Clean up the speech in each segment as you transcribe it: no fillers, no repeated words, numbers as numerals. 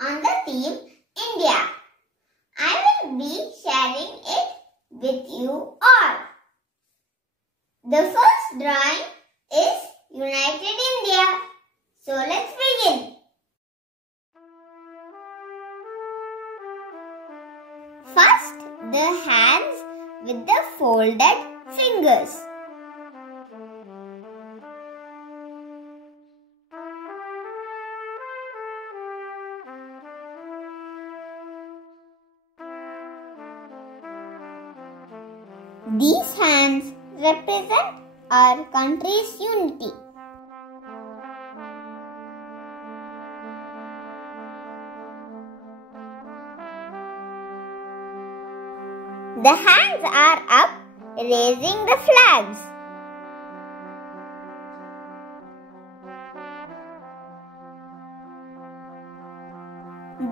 on the theme India. I will be sharing it with you all. The first drawing is United India. So let's begin. First, the hands with the folded fingers. These hands represent our country's unity. The hands are up, raising the flags.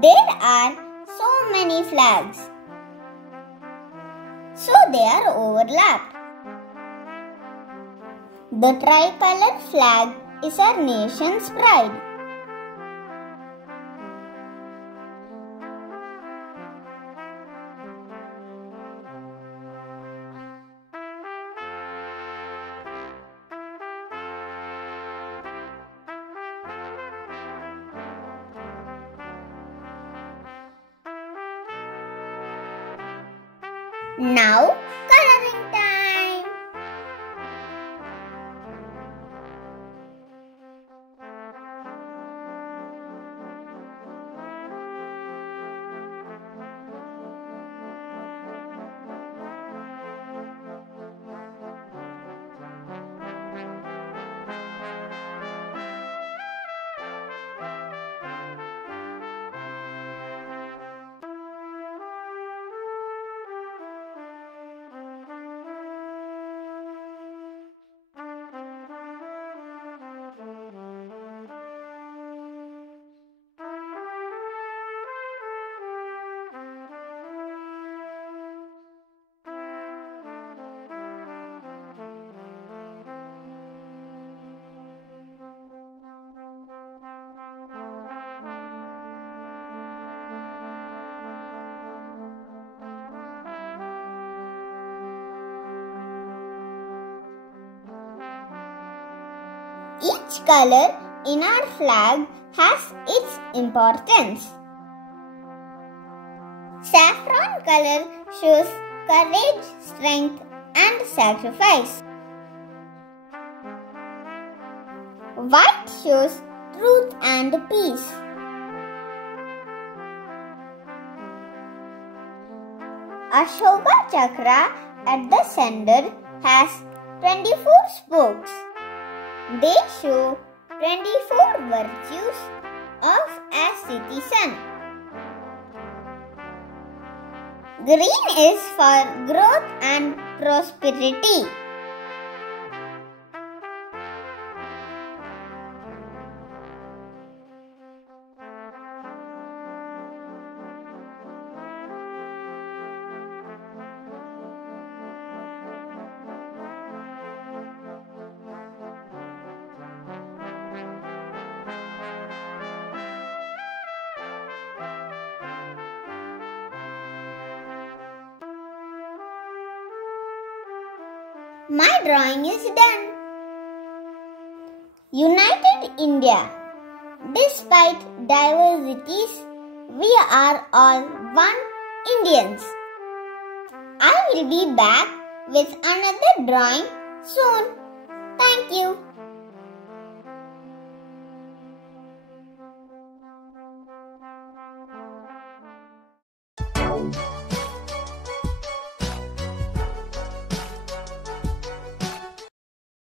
There are so many flags, so they are overlapped. The tricolor flag is our nation's pride. Now, coloring time! Each color in our flag has its importance. Saffron color shows courage, strength, and sacrifice. White shows truth and peace. Ashoka Chakra at the center has 24 spokes. They show 24 virtues of a citizen. Green is for growth and prosperity. My drawing is done. United India. Despite diversities, we are all one Indians. I will be back with another drawing soon. Thank you.